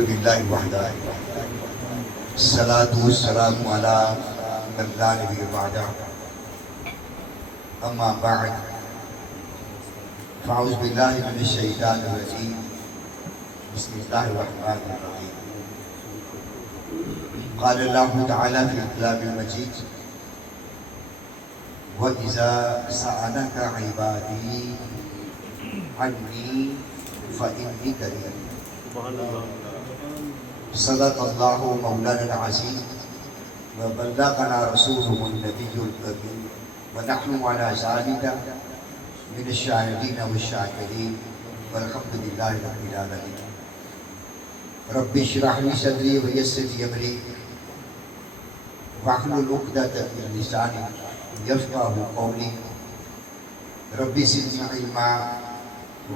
الحمدللہ وحدہ الصلاۃ والسلام علی من لا نبی بعدہ اما بعد فاعوذ باللہ من الشیطان الرجیم بسم اللہ الرحمن الرحیم قال اللہ تعالی فی الکلام المجید وَإِذَا سَأَلَكَ عِبَادِي عَنِّي فَإِنِّي قَرِيبٌ صدق اللہ مولانا العظیم وبلغنا رسوله النبی الکریم ونحن على ذلك من الشاهدين والشاکرین والحمد للہ رب العالمین رب اشرح لي صدری ویسر لي امری واحلل عقدۃ من لسانی یفقهوا قولی رب زدنی علما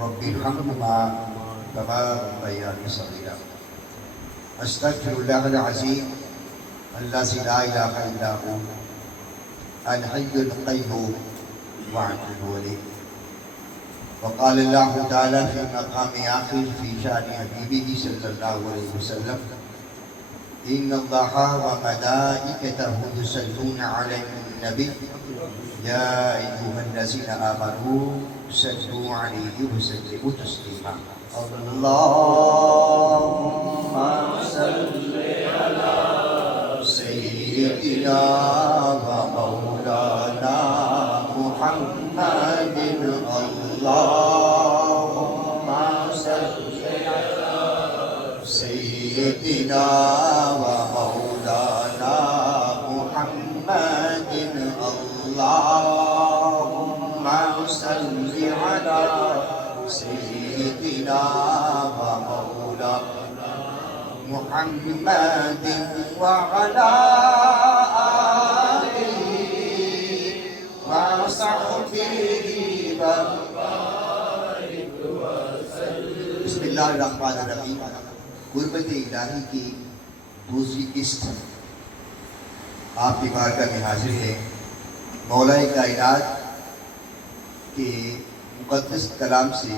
رب ارحمهما كما ربياني صغيرا استغفر الله العظيم الذي لا اله الا هو الحي القيوم وأتوب إليه وقال الله تعالى في مقام آخر في شأن حبيبه صلى الله عليه وسلم إن الله وملائكته يصلون على النبي يا أيها الذين آمنوا صلوا عليه وسلموا تسليما اللهم صل على سيدنا ومولانا محمد اللهم صل على سيدنا ومولانا محمد اللهم صل على سيدنا ومولانا محمد وعلى آله وصحبه وبارك وسلم بسم اللہ الرحمن الرحیم قربت الہی کی دوسری قسط آپ کی بارگاہ میں حاضر ہے مولا کائنات کے مقدس کلام سے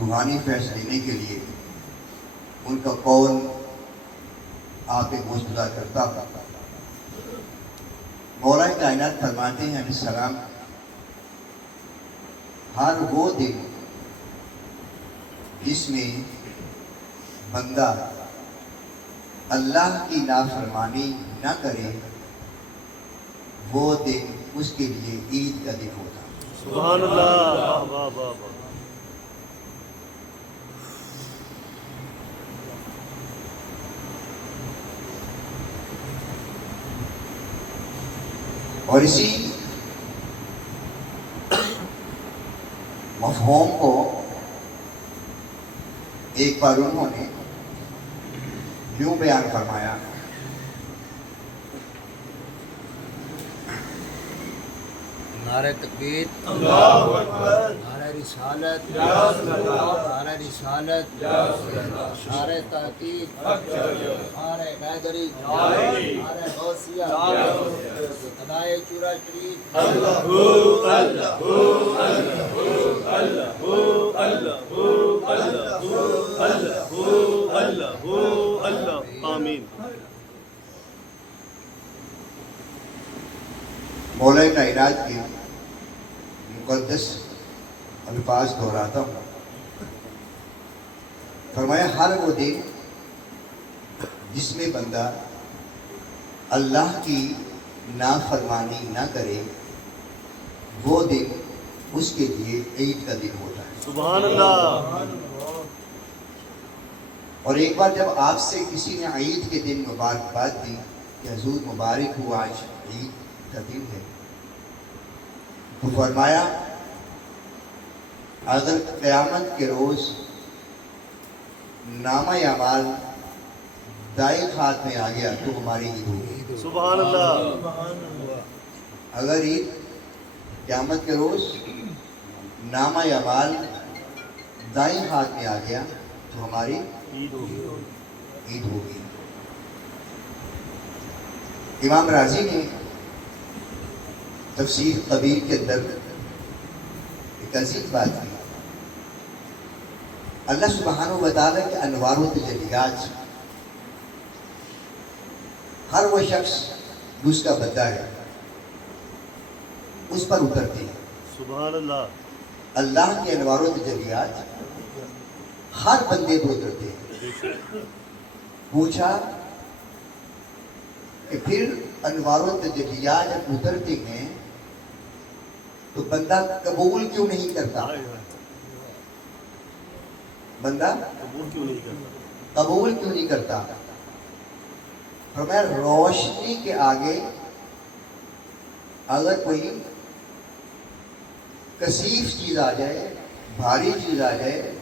روحانی فیض لینے کے لیے ان کا قول آپ ایک گزار کرتا ہوں۔ مولا کائنات فرماتے ہیں علیہ السلام ہر وہ دن جس میں بندہ اللہ کی نافرمانی نہ کرے وہ دن اس کے لیے عید کا دن ہوتا ہے۔ سبحان اللہ، واہ واہ واہ واہ۔ اور اسی مفہوم کو ایک بار انہوں نے یوں بیان فرمایا نعرہ تکبیر، اللہ اکبر، نعرہ رسالت، یا رسول اللہ، نعرہ رسالت، یا رسول اللہ، نعرہ تحقیق، نعرہ حیدری، نعرہ غوثیہ، خدائے چورا شریف، اللہ اللہ اللہ اللہ اللہ اللہ آمین۔ مولا کائنات کے مقدس الفاظ دہراتا ہوں۔ فرمایا ہر وہ دن جس میں بندہ اللہ کی نافرمانی نہ کرے وہ دن اس کے لیے عید کا دن ہوتا ہے۔ سبحان اللہ۔ اور ایک بار جب آپ سے کسی نے عید کے دن مبارکباد دی کہ حضور مبارک ہو آج عید کا دن ہے، تو فرمایا اگر قیامت کے روز نامہ اعمال دائیں ہاتھ میں آ گیا تو ہماری عید ہوگی۔ سبحان اللہ۔ اگر عید قیامت کے روز نامہ اعمال دائیں ہاتھ میں آ گیا تو ہماری عید ہوگی۔ عید ہوگی۔ امام راضی نے تفسیر کبیر کے اندر ایک عظیم بات کی اللہ سبحانہ و تعالیٰ کے انوار و تجلیات ہر وہ شخص جو اس کا بندہ ہے اس پر اترتی ہے. سبحان اللہ. اللہ کے انوار و تجلیات ہر بندے پر اترتے ہیں. پوچھا کہ پھر انوار و تجلیات جب اترتے ہیں تو بندہ قبول کیوں نہیں کرتا؟ بندہ قبول کیوں نہیں کرتا؟ قبول کیوں نہیں کرتا؟ فرمایا روشنی کے آگے اگر کوئی کثیف چیز آ جائے، بھاری چیز آ جائے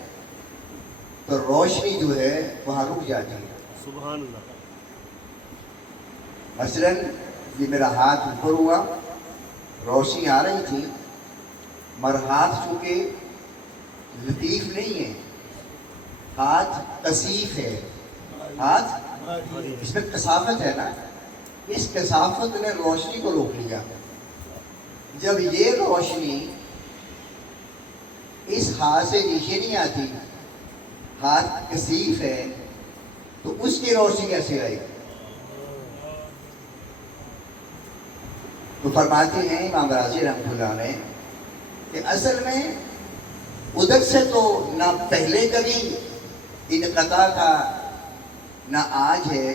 تو روشنی جو ہے وہاں رک جاتی ہے. سبحان اللہ. مثلاً یہ میرا ہاتھ اوپر ہوا، روشنی آ رہی تھی، مگر ہاتھ چونکہ لطیف نہیں ہے، ہاتھ کثیف ہے، ہاتھ اس میں کثافت ہے نا، اس کثافت نے روشنی کو روک لیا. جب یہ روشنی اس ہاتھ سے نیچے نہیں آتی، ہاتھ کثیف ہے، تو اس کی روشنی کیسے آئے گی؟ تو فرماتے ہیں امام راضی رحمۃ اللہ علیہ کہ اصل میں ادھر سے تو نہ پہلے کبھی انقطاع تھا نہ آج ہے.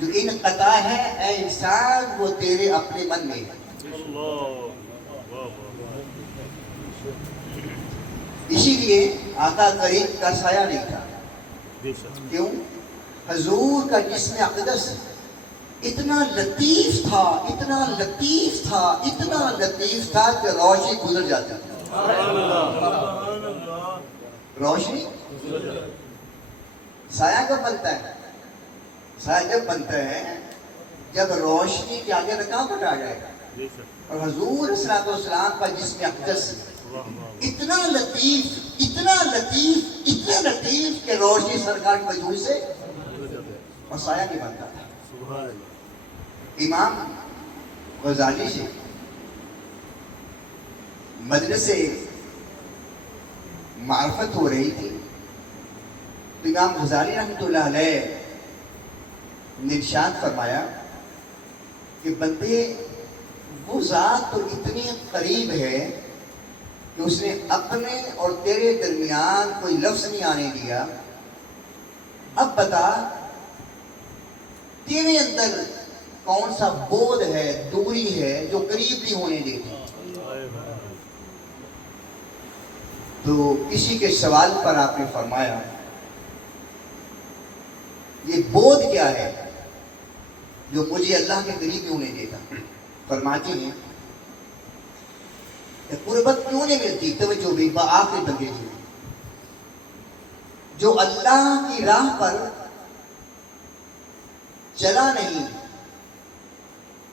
جو انقطاع ہے اے انسان وہ تیرے اپنے من میں ہے. اسی لیے آقا کریم کا سایہ نہیں تھا. کیوں؟ حضور کا جسم اقدس اتنا لطیف تھا، اتنا لطیف تھا، اتنا لطیف تھا کہ روشنی گزر جاتی تھی. روشنی سایہ کب بنتا ہے؟ سایہ جب بنتا ہے جب روشنی کے آگے رکاوٹ آ جائے گا. اور حضور صلی اللہ علیہ وسلم کا جسم اقدس اتنا لطیف، اتنا لطیف، اتنا لطیف کہ روشنی سرکار کے وجود سے اور سایہ نہیں بنتا تھا. امام غزالی سے مجلس معرفت ہو رہی تھی تو امام غزالی رحمۃ اللہ علیہ نے ارشاد فرمایا کہ بندے وہ ذات تو اتنی قریب ہے کہ اس نے اپنے اور تیرے درمیان کوئی لفظ نہیں آنے دیا. اب بتا تیرے اندر کون سا بود ہے، دوری ہے جو قریب نہیں ہونے دیتی. تو کسی کے سوال پر آپ نے فرمایا یہ بود کیا ہے جو مجھے اللہ کے قریب نہیں ہونے دیتا؟ فرماتے ہیں کہ قربت کیوں نہیں ملتی؟ توجہ بھی بآخر بندے کی جو اللہ کی راہ پر چلا نہیں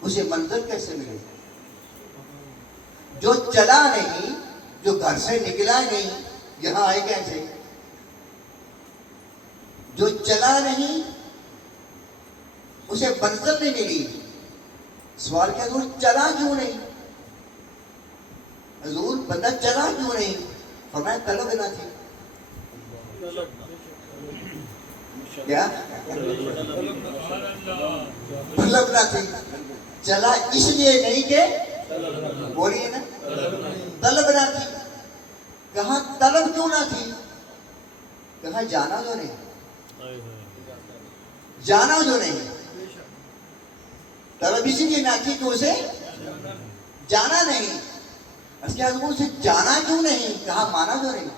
اسے منظر کیسے ملے؟ جو چلا نہیں، جو گھر سے نکلا نہیں، یہاں آئے کیسے؟ جو چلا نہیں اسے منظر نہیں ملی. سوال کیا حضور چلا کیوں نہیں؟ حضور بندہ چلا کیوں نہیں؟ فرمایا طلب نہ تھی. کیا طلب نہ تھی. چلا اس لیے نہیں کہ بولیے نا طلب نہ تھی. کہاں طلب کیوں نہ تھی؟ کہاں جانا جو نہیں، جانا جو نہیں. طلب اسی لیے نہ تھی کہ اسے جانا نہیں. اس کے حضور سے جانا کیوں نہیں؟ کہا مانا جو نہیں.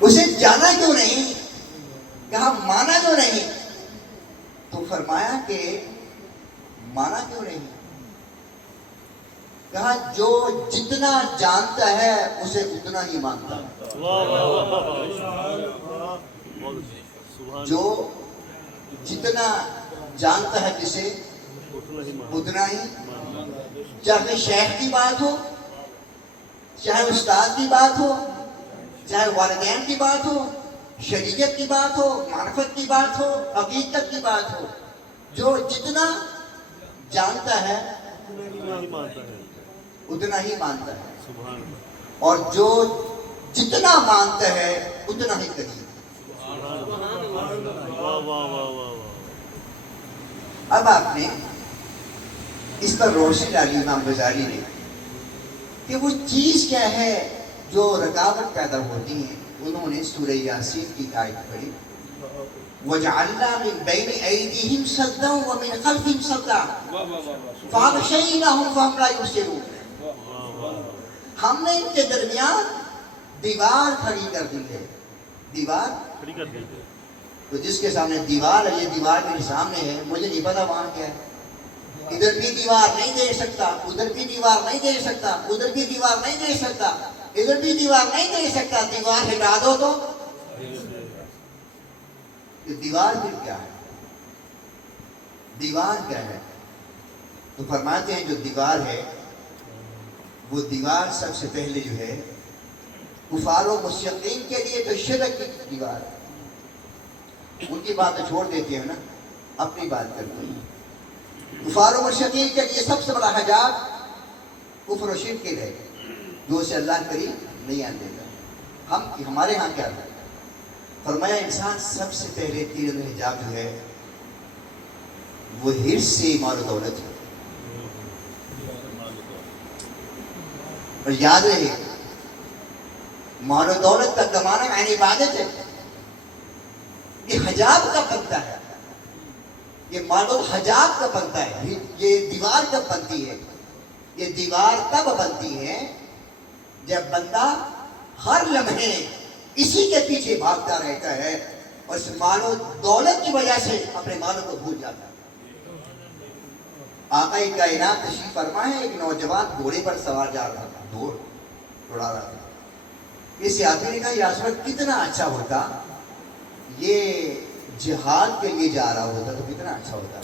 اسے جانا کیوں نہیں؟ کہا مانا جو نہیں. تو فرمایا کہ مانا کیوں نہیں؟ کہا جو جتنا جانتا ہے اسے اتنا ہی مانتا ہے. جو جتنا جانتا ہے کسے اتنا ہی، چاہے شیخ کی بات ہو، چاہے استاد کی بات ہو، چاہے والدین کی بات ہو، شریعت کی بات ہو، معرفت کی بات ہو، حقیقت کی بات ہو، جو جتنا جانتا ہے اتنا ہی مانتا ہے، سبحان اللہ اور جو جتنا مانتا ہے اتنا ہی قریب۔ واہ واہ واہ واہ واہ اب آپ نے اس پر روشنی ڈالی امام غزالی نے کہ وہ چیز کیا ہے جو رکاوٹ پیدا ہوتی ہے۔ انہوں نے سورہ یاسین کی آیت پڑھی، وَجَعَلْنَا مِن بَيْنِ أَيْدِيهِمْ سَدًّا وَمِنْ خَلْفِهِمْ سَدًّا فَأَغْشَيْنَاهُمْ فَهُمْ لَا يُبْصِرُونَ۔ ہم نے ان کے درمیان دیوار کھڑی کر دی ہے۔ دیوار کھڑی کر دیتے تو جس کے سامنے دیوار ہے، یہ دیوار میرے سامنے ہے، مجھے نہیں پتا وہاں کیا ہے۔ ادھر بھی دیوار نہیں دیکھ سکتا، ادھر بھی دیوار نہیں دیکھ سکتا، ادھر بھی دیوار نہیں دیکھ سکتا، ادھر بھی دیوار نہیں دیکھ سکتا۔ دیوار ہٹا دو تو یہ دیوار پھر کیا ہے؟ دیوار کیا ہے؟ تو فرماتے ہیں جو دیوار ہے وہ دیوار سب سے پہلے جو ہے کفار و مشرکین کے لیے تو شرک کی دیوار ہے۔ ان کی بات چھوڑ دیتے ہیں نا، اپنی بات کرتے ہیں۔ کفار و مشرکین کے لیے سب سے بڑا حجاب کفر و شرک کے ہے، جو اسے اللہ قریب نہیں آنے دیتا۔ ہمارے ہاں کیا ہے؟ فرمایا انسان سب سے پہلے تین حجاب جو ہے وہ حرص سے مال و دولت ہے۔ اور یاد رہے مال و دولت کا کمانا یعنی عبادت ہے، یہ حجاب کا بنتا ہے، یہ مال و حجاب کا بنتا ہے۔ یہ دیوار کب بنتی ہے؟ یہ دیوار تب بنتی ہے جب بندہ ہر لمحے اسی کے پیچھے بھاگتا رہتا ہے اور اس مال و دولت کی وجہ سے اپنے مالوں کو بھول جاتا ہے۔ آقا کائنات تشریف فرما ہے، ایک نوجوان گھوڑے پر سوار جا رہا تھا، دوڑا رہا تھا۔ اس آدمی نے کہا یا رسول اللہ کتنا اچھا ہوتا یہ جہاد کے لیے جا رہا ہوتا تو کتنا اچھا ہوتا۔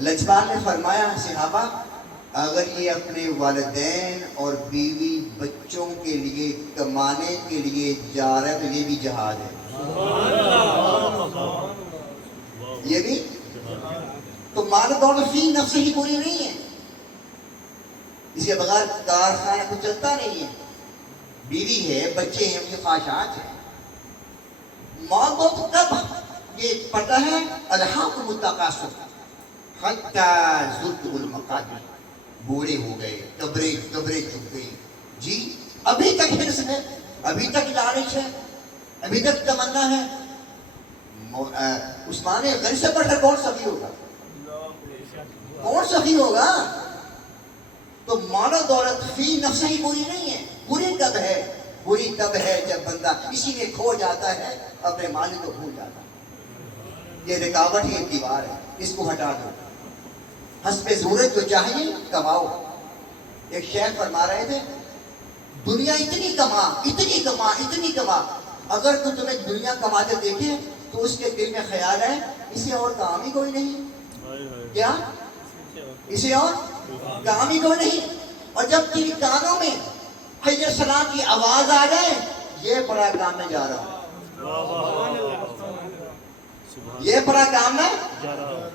لجپال نے فرمایا صحابہ اگر یہ اپنے والدین اور بیوی بچوں کے لیے کمانے کے لیے جا رہا ہے تو یہ بھی جہاد ہے، یہ بھی تو مال و دولت فی نفس ہی پوری نہیں ہے، اس کے بغیر کارخانہ کو چلتا نہیں ہے۔ بیوی ہے، بچے ہیں، ان کے خواہشات ہیں۔ مال دولت کب یہ پڑھتا ہے الہاکم التکاثر حتی زرتم المقابر، بوڑھے ہو گئے، قبریں چک گئی، جی ابھی تک حرص ہے، ابھی تک لالچ ہے، ابھی تک تمنا ہے۔ عثمان غنی سے بڑھ کر کون سخی ہوگا؟ کون سخی ہوگا؟ تو مال و دولت فی نفس ہی پوری نہیں ہے۔ پوری کب ہے؟ پوری تب ہے جب بندہ اسی میں کھو جاتا ہے، اپنے مالک کو بھول جاتا ہے۔ یہ رکاوٹ ہی ایک دیوار ہے، اس کو ہٹا دو۔ حسب ضرورت جو چاہیے کماؤ۔ ایک شیخ فرما رہے تھے دنیا اتنی کما، اتنی کما، اتنی کما، اگر تو تمہیں دنیا کماتے دیکھے تو اس کے دل میں خیال ہے اسے اور کام ہی کوئی نہیں۔ کیا؟ اسے اور کام ہی کوئی نہیں۔ اور جب تیری کانوں میں حی الصلاۃ کی آواز آ جائے یہ بڑا کام میں جا رہا ہوں، یہ بڑا کام میں،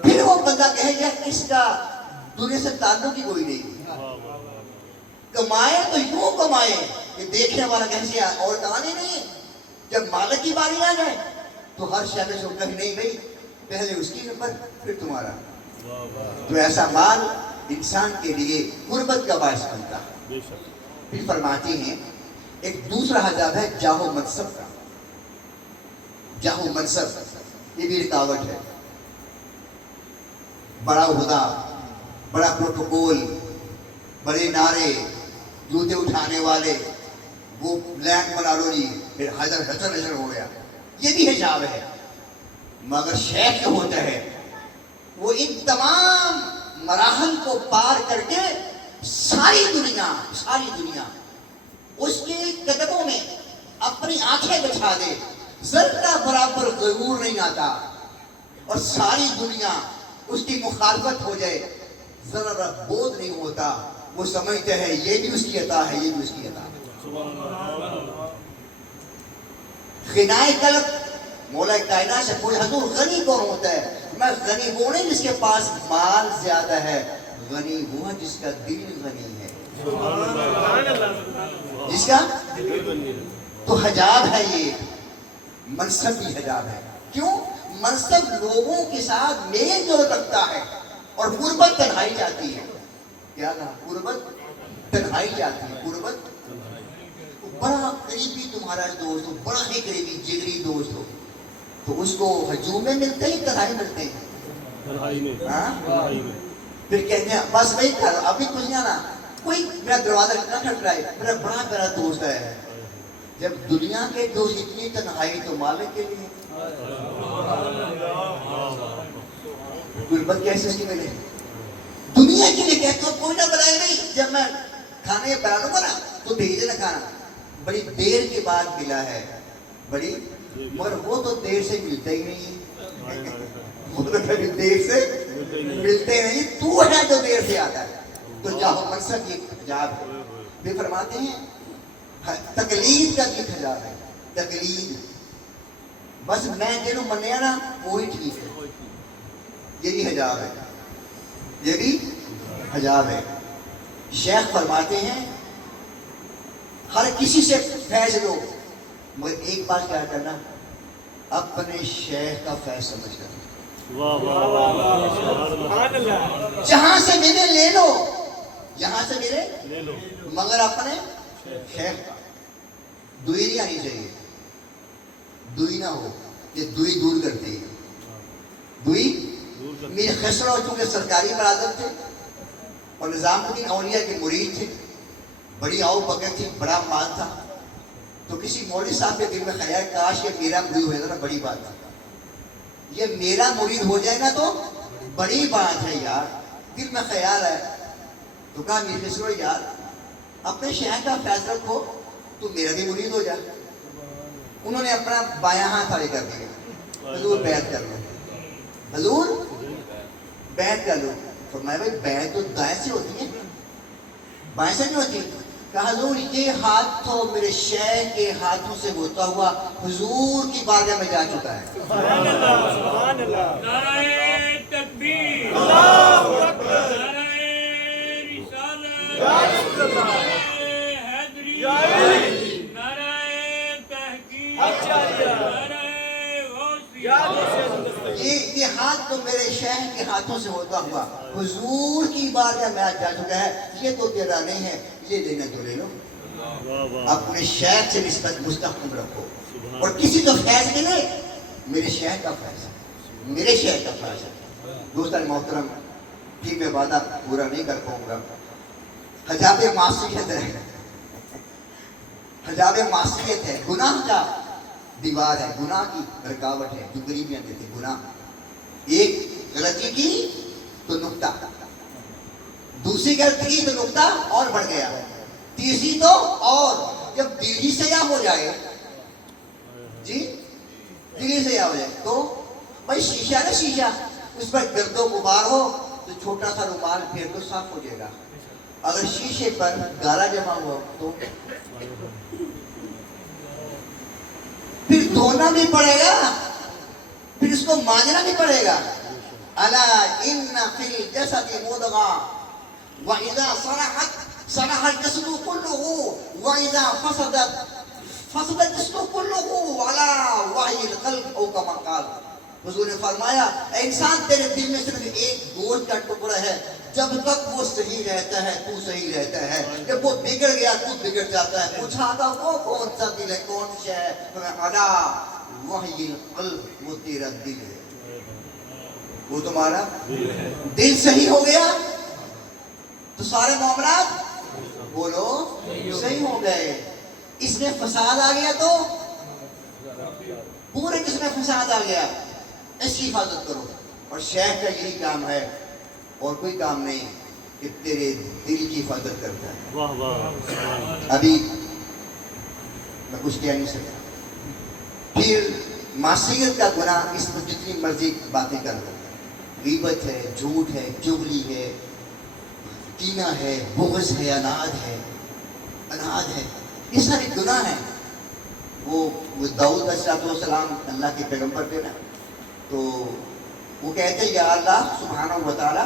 پھر وہ بندہ کہے گا اس کا دنیا سے تعلق ہی کوئی نہیں۔ کمائے تو یوں کمائے کہ دیکھنے والا کیسے اور کہانی نہیں۔ جب مالک کی باری آ جائے تو ہر شہر سے کہیں نہیں بھائی پہلے اس کی نمبر پھر تمہارا۔ تو ایسا مال انسان کے لیے غربت کا باعث بنتا ہے۔ پھر فرماتے ہیں ایک دوسرا حجاب ہے جاہ و منصب کا۔ جاہ و منصب یہ بھی رکاوٹ ہے۔ بڑا عہدہ، بڑا پروٹوکول، بڑے نعرے، جوتے اٹھانے والے، وہ بلینک بنا لو جی پھر حضر ہو گیا، یہ بھی حجاب ہے۔ مگر شیخ جو ہوتا ہے وہ ان تمام مراحل کو پار کر کے ساری دنیا اس کے قدموں میں اپنی آنکھیں بچھا دے، ذرہ برابر غرور نہیں آتا، اور ساری دنیا اس کی مخالفت ہو جائے ذرا بودھ نہیں ہوتا۔ وہ سمجھتے ہیں یہ بھی اس کی عطا ہے، یہ بھی اس کی عطا ہے۔ غنائے قلب مولا کائنات سے کوئی حضور غنی کون ہوتا ہے؟ میں غنی وہ نہیں جس کے پاس مال زیادہ ہے، غنی وہ ہے جس کا دل غنی ہے۔ جس کا تو حجاب ہے، یہ منصب بھی حجاب ہے. کیوں؟ منصب لوگوں کے ساتھ میل جول رکھتا ہے اور غربت تنہائی جاتی ہے. کیا کہا؟ غربت تنہائی جاتی ہے. غربت بڑا قریبی تمہارا دوست ہو، بڑا ہی قریبی جگری دوست ہو، تو اس کو ہجوم میں ملتے ہی تنہائی ملتے ہیں. ہاں؟ پھر کہتے ہیں بس وہی کر، ابھی کچھ نہیں آنا، کوئی میرا دروازہ نہ کھٹکرائے، میرا بڑا پیارا دوست ہے. جب دنیا کے دوست اتنی تنہائی تو مالک کے لیے. غربت کیسے اس کی ملے؟ دنیا کے لیے کہتے ہو کوئی نہ بلائے نہیں، جب میں کھانے بنا دوں گا نا تو بھیجے نہ کھانا. بڑی دیر کے بعد ملا ہے، بڑی، مگر وہ تو دیر سے ملتا ہی نہیں ہے. وہ تو کبھی دیر سے ملتے نہیں، تو ہے جو دیر سے آتا ہے. تو جاؤ منصب کی حجاب ہے. بھی فرماتے ہیں تقلید کا بھی حجاب ہے. تقلید بس میں جنہوں منیا نا وہی ٹھیک ہے، یہ بھی حجاب ہے، یہ بھی حجاب ہے. شیخ فرماتے ہیں ہر کسی سے فیض لو، مگر ایک بات کیا کرنا، اپنے شیخ کا فیض سمجھ کر. جہاں سے ملے لے لو، جہاں سے ملے لے لو، مگر اپنے شیخ کا. دوئی نہیں آنی چاہیے، دوئی نہ ہو، یہ دوئی دور کرتی ہے. دوئی میر خسرو چونکہ سرکاری برادر تھے اور نظام الدین اولیاء کے مرید تھے، بڑی آؤ بکر تھی، بڑا مال تھا. تو کسی مولوی صاحب کے دل میں خیال کاش کہ میرا مرید ہو جائے نا، بڑی بات ہے. یہ میرا مرید ہو جائے گا تو بڑی بات ہے یار، دل میں خیال ہے. تو کہا میر خسرو یار اپنے شیخ کا فیصلہ رکھو، تو میرا بھی مرید ہو جائے. انہوں نے اپنا بایاں ہاتھ آگے کر دیا، حضور بیعت کر لو، حضور بیعت کر لو. فرمایا بھائی بیعت تو دائیں سے ہوتی ہے، بائیں سے نہیں ہوتی. کہا حضور یہ ہاتھ تو میرے شیخ کے ہاتھوں سے ہوتا ہوا حضور کی بارگاہ میں جا چکا ہے. سبحان اللہ، سبحان اللہ. نعرہ تکبیر، اللہ اکبر، نعرہ رسالت، نعرہ حیدری، نعرہ تحقیق، نعرہ غوثیہ. یہ ہاتھ تو میرے شیخ کے ہاتھوں سے ہوتا ہوا حضور کی بارگاہ میں آج جا چکا ہے. یہ تو تیرا نہیں ہے، یہ لینا تو لے لو. اپنے شیخ سے نسبت مستحکم رکھو، اور کسی تو فیض ملے میرے شیخ کا فیض ہے، میرے شیخ کا فیض ہے. دوستان محترم، پھر میں وعدہ پورا نہیں کر پاؤں گا. حجاب معصیت ہے، حجاب معصیت ہے، گناہ کا دیوار ہے، گناہ کی رکاوٹ ہے جو غریبیاں دیتے. گناہ ایک غلطی کی تو نقطہ، دوسری غلطی کی تو نقطہ اور بڑھ گیا، تیسری تو اور. جب دل ہی سیاہ ہو جائے، جی دل ہی سیاہ ہو جائے تو بھائی شیشہ نا شیشہ، اس پر گرد و غبار ہو تو چھوٹا سا رومال پھیر تو صاف ہو جائے گا. اگر شیشے پر گالا جمع ہوا تو پھر دھونا بھی پڑے گا، پھر اس کو مانجنا بھی پڑے گا. الا ان فی الجسد مضغۃ واذا صلحت صلح الجسد كله واذا فسدت فسد الجسد كله على وحی القلب او كما قال. حضور نے فرمایا اے انسان تیرے دل میں صرف ایک گوشت کا ٹکڑا ہے، جب تک وہ صحیح رہتا ہے تو صحیح رہتا ہے، جب وہ بگڑ گیا تو بگڑ جاتا ہے. پوچھا تھا وہ کون سا دل ہے، کون سی ہے؟ الا وحی القلب، وہ تیرا دل ہے، وہ تمہارا دل صحیح ہو گیا تو سارے معاملات بولو صحیح ہو گئے. اس میں فساد آ گیا تو پورے جس میں فساد آ گیا، اس کی حفاظت کرو. اور شیخ کا یہی کام ہے اور کوئی کام نہیں کہ تیرے دل کی حفاظت کرتا ہے. واہ واہ. ابھی میں کچھ کہہ نہیں سکتا. پھر معصیت کا گناہ، اس میں جتنی مرضی باتیں کر لو، غیبت ہے، جھوٹ ہے، چغلی ہے، کینہ ہے، بغض ہے، اناد ہے، یہ سارے گناہ ہیں. وہ داؤد علیہ السلام اللہ کے پیغمبر تھے نا، تو وہ کہتے یا اللہ سبحانہ و تعالی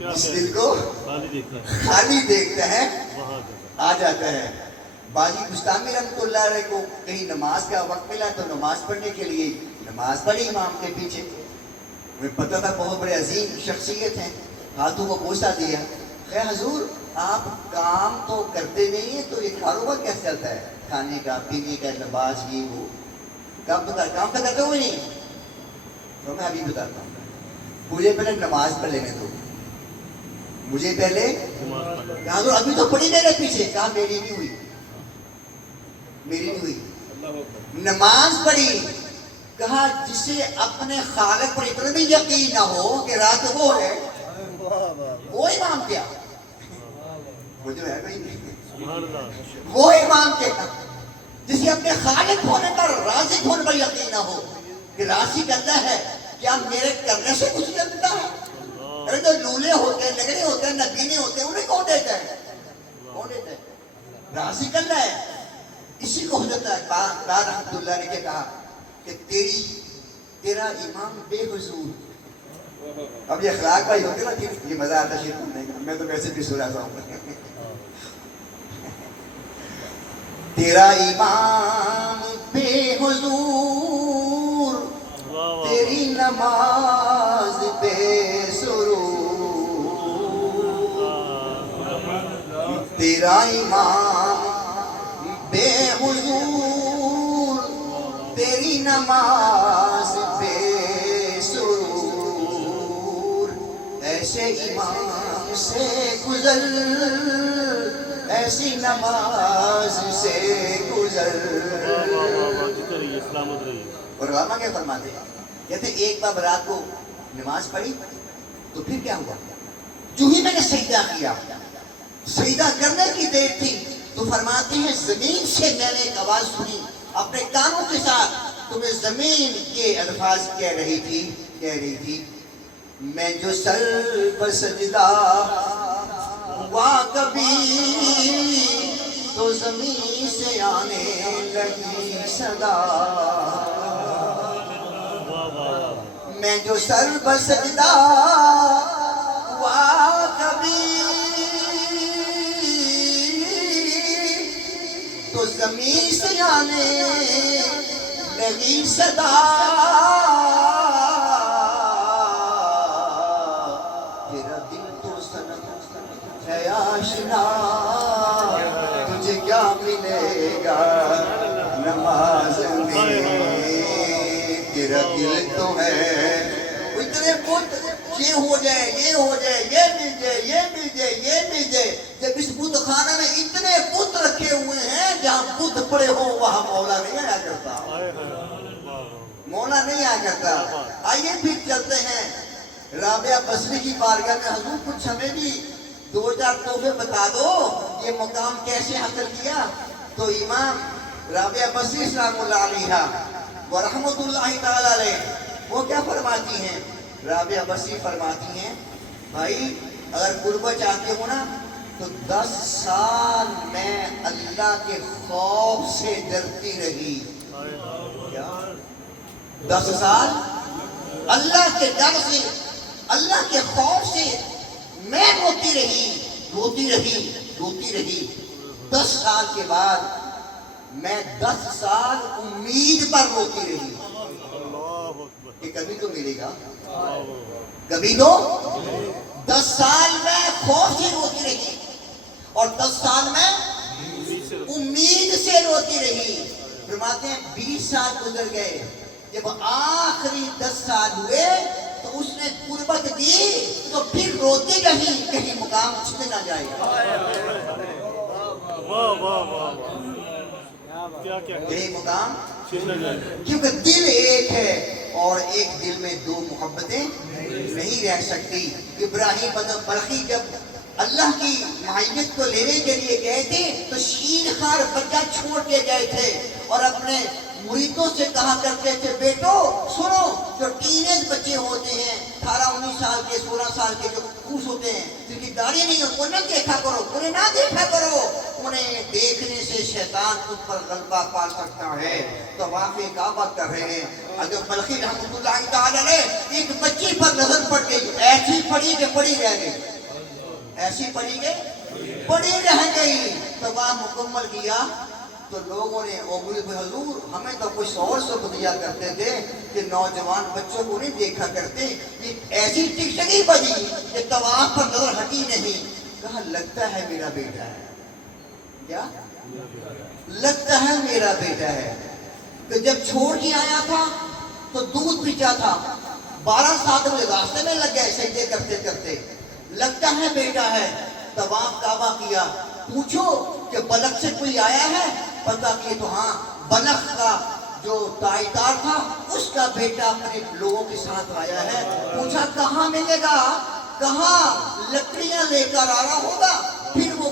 اس دل کو خالی دیکھتا ہے آ جاتا ہے. باجی گستامی رحمۃ اللہ علیہ کو کہیں نماز کا وقت ملا تو نماز پڑھنے کے لیے نماز پڑھی امام کے پیچھے. مجھے پتہ تھا بہت بڑے عظیم شخصیت ہیں, ہاتھوں کو بوسہ دیا. خیر حضور آپ کام تو کرتے نہیں ہیں تو یہ کاروبار کیسے چلتا ہے, کھانے کا پینے کا لباس یہ وہ, کام تو کرتے ہوئے نہیں. تو میں ابھی بتاتا ہوں, مجھے پہلے نماز پڑھ لینے دو, مجھے پہلے حضور ابھی تو پڑھی میرے پیچھے. کہا میری نہیں ہوئی, میری نہیں ہوئی. نماز پڑھی, کہا جسے اپنے خالق پر اتنا بھی یقین نہ ہو کہ رات وہ ہے وہ امام کیا, مجھے ہے بھائی وہ امام کیا, جسے اپنے خالق ہونے پر رازق ہونے پر یقین نہ ہو کہ رازق اللہ ہے, کیا میرے کرنے سے کچھ لگتا ہے؟ ارے جو لولے ہوتے ہیں, لگڑے ہوتے ہیں, نگینے ہوتے ہیں, انہیں کون دیتا ہے؟ کون دیتا ہے؟ رازق اللہ ہے. اسی کو حضرت اقبال رحمۃ اللہ نے کہا کہ تیرا امام بے حضور. اب یہ اخلاق بھائی ہوتے نا, یہ مزہ آتا شیر پڑھنے کا, میں تو ویسے بھی سو رہا ہوں. تیرا امام بے حضور, تیری نماز بے سرور. تیرا امام بے حضور, تیری نماز بے سرور. ایسے امام سے گزر, ایسی نماز سے گزر. اور علماء کیا فرماتے ہیں, کہتے ایک بار رات کو نماز پڑھی تو پھر کیا ہوا, جو ہی میں نے سجدہ کیا, سجدہ کرنے کی دیر تھی تو فرماتے ہیں زمین سے میں نے ایک آواز سنی اپنے کانوں کے ساتھ, تمہیں زمین کے الفاظ کہہ رہی تھی میں جو سر پر سجدہ ہوا کبھی تو زمین سے آنے لگی صدا. میں جو سر پر سجدہ ہوا کبھی تو زمین سے آنے لگی صدا. تیرا دل تو سنت ہے آشنا, تجھے کیا ملے گا نماز میں. تیرا دل تو ہے اتنے بت, یہ ہو جائے, یہ ہو جائے, یہ مل جائے, یہ مل جائے, یہ مل جائے. جب اس بت خانہ میں اتنے بت رکھے ہوئے ہیں, جہاں بت پڑے ہو وہاں مولا نہیں آیا کرتا, مولا نہیں آیا کرتا. آئیے پھر چلتے ہیں رابعہ بصری کی بارگاہ میں. حضور کچھ ہمیں بھی 2-4 تحفے بتا دو, یہ مقام کیسے حاصل کیا. تو امام رابعہ بصری سلام اللہ علیہ ورحمۃ اللہ تعالی علیہ وہ کیا فرماتی ہیں, رابعہ بصری فرماتی ہیں بھائی اگر قربت چاہتے ہو نا تو 10 سال میں اللہ کے خوف سے ڈرتی رہی. کیا 10 سال اللہ کے ڈر سے, اللہ کے خوف سے میں روتی رہی. 10 سال کے بعد میں 10 سال امید پر روتی رہی کہ کبھی تو ملے گا, کبھی تو. 10 سال میں خوف سے روتی رہی اور 10 سال میں امید سے روتی رہی. فرماتے ہیں 20 سال گزر گئے, جب آخری 10 سال ہوئے تو اس نے قربت دی تو پھر روتی رہی کہیں مقام چھن نہ جائے. یہی مقام, کیونکہ دل ایک ہے اور ایک دل میں 2 محبتیں نہیں رہ سکتی. ابراہیم بلخی جب اللہ کی معیت کو لینے کے لیے گئے تھے تو شیر خار بچہ چھوڑ کے گئے تھے اور اپنے مریدوں سے کہا کرتے تھے بیٹو سنو, جو ٹینیج بچے ہوتے ہیں 18-19 سال کے 16 سال کے جو خوش ہوتے ہیں جن کی داڑھی نہیں ہے, انہیں نہ دیکھا کرو, انہیں نہ دیکھا کرو, انہیں دیکھنے سے شیطان تم پر غلبہ پا سکتا ہے. طواف کعبہ کر رہے ہیں. حضرت بلخی رحمۃ اللہ تعالی علیہ ایک بچی پر نظر پڑ گئی, ایسی پڑی کہ پڑی رہ گئی, ایسی پڑی کہ پڑی رہ گئی. طواف مکمل کیا تو لوگوں نے حضور ہمیں تو کچھ اور سبق دیا کرتے تھے کہ نوجوان بچوں کو نہیں دیکھا کرتے, یہ ایسی ٹکٹکی بجی کہ طواف پر نظر ہٹی نہیں. کہا لگتا ہے میرا بیٹا ہے. کیا لگتا ہے میرا بیٹا ہے. کہ جب چھوڑ کے آیا تھا تو دودھ پیچا تھا, 12 سال مجھے راستے میں لگ گئے سجدے کرتے کرتے. لگتا ہے بیٹا ہے. طواف کعبہ کیا, پوچھو کہ بلخ سے کوئی آیا ہے, پتا کہ تو ہاں بلخ کا جو تائیدار تھا اس کا بیٹا اپنے لوگوں کے ساتھ آیا ہے. پوچھا کہاں ملے گا, کہاں لکڑیاں لے کر آ رہا ہوگا, پھر وہ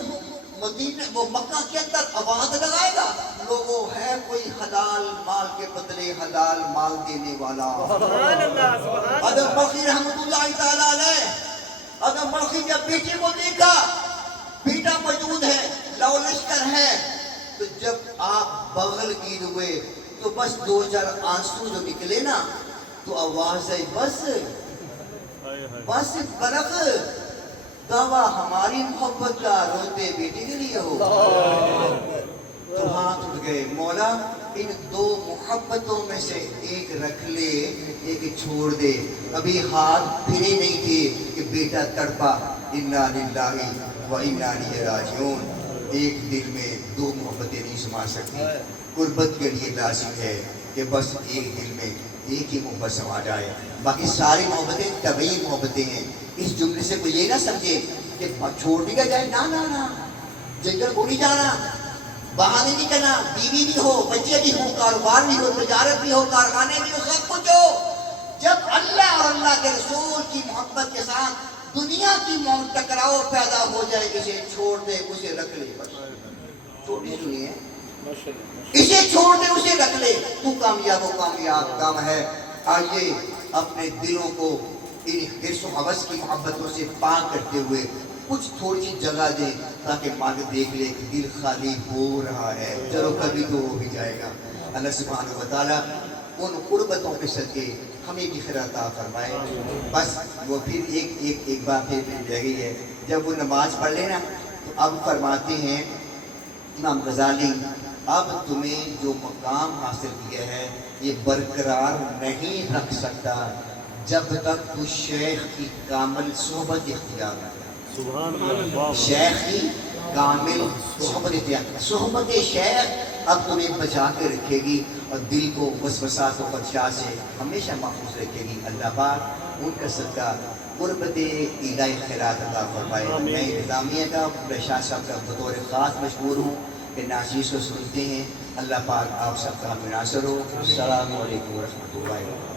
مدینہ وہ مکہ کے اندر آواز لگائے گا, لوگوں ہے کوئی حلال مال کے بدلے حلال مال دینے والا. سبحان اللہ سبحان اللہ. حضرت بلخی رحمۃ اللہ تعالی علیہ, حضرت بلخی جب بیٹے کو دیکھا, بیٹا موجود ہے, لو لشکر ہے, تو جب آپ بغل گیر ہوئے تو بس 2 آنسو جو نکلے نا تو آواز ہے بس بس برق گواہ ہماری محبت کا, روتے بیٹے کے لیے ہو. تو ہاتھ اٹھ گئے, مولا ان 2 محبتوں میں سے ایک رکھ لے, ایک چھوڑ دے. ابھی ہاتھ پھرے نہیں تھے کہ بیٹا تڑپا. انا للہ و انا الیہ راجعون. ایک دل میں 2 محبتیں نہیں سما سکتی. قربت کے لیے لازم ہے کہ بس ایک دل میں ایک ہی محبت سما جائے. باقی ساری محبتیں طبعی محبتیں ہیں. اس جملے سے کوئی یہ نہ سمجھے کہ چھوڑ دیا جائے, نہ جنگل کو نہیں جانا, باہر نہیں کرنا, بیوی بھی ہو, بچے بھی ہو, کاروبار بھی ہو, تجارت بھی ہو, کارخانے بھی ہو, سب کچھ ہو. جب اللہ اور اللہ کے رسول کی محبت کے ساتھ دنیا کی ٹکراؤ پیدا ہو جائے, اسے چھوڑ دے, اسے رکھ لے. چھوٹی سنی ہے, اسے چھوڑ دے, اسے رکھ لے. تو کامیاب و کامیاب کام ہے. آئیے اپنے دلوں کو ان حرص و حوث کی محبتوں سے پاک کرتے ہوئے کچھ تھوڑی جگہ دیں تاکہ مالک دیکھ لے کہ دل خالی ہو رہا ہے. چلو کبھی تو ہو بھی جائے گا. اللہ سبحانہ و تعالیٰ ان قربتوں کے صدقے ہمیں بھی خیر عطا فرمائے. بس وہ پھر ایک بات رہ گئی ہے, جب وہ نماز پڑھ لینا تو اب فرماتے ہیں امام غزالی, اب تمہیں جو مقام حاصل کیا ہے یہ برقرار نہیں رکھ سکتا جب تک تو شیخ کی کامل صحبت اختیار کرتا. سبحان اللہ. شیخ کی کامل صحبت اختیار, صحبت شیخ اب تمہیں بچا کے رکھے گی اور دل کو وسوسات و خدشات سے ہمیشہ محفوظ رکھے گی. اللہ پاک ان کا صدقہ قربت الہی خیرات عطا فرمائے. میں انتظامیہ کا شاہ صاحب کا بطور خاص مشکور ہوں کہ ناچیز کو سنتے ہیں. اللہ پاک آپ سب کا ہم ناصر ہو. السلام علیکم ورحمۃ اللہ وبرکاتہ.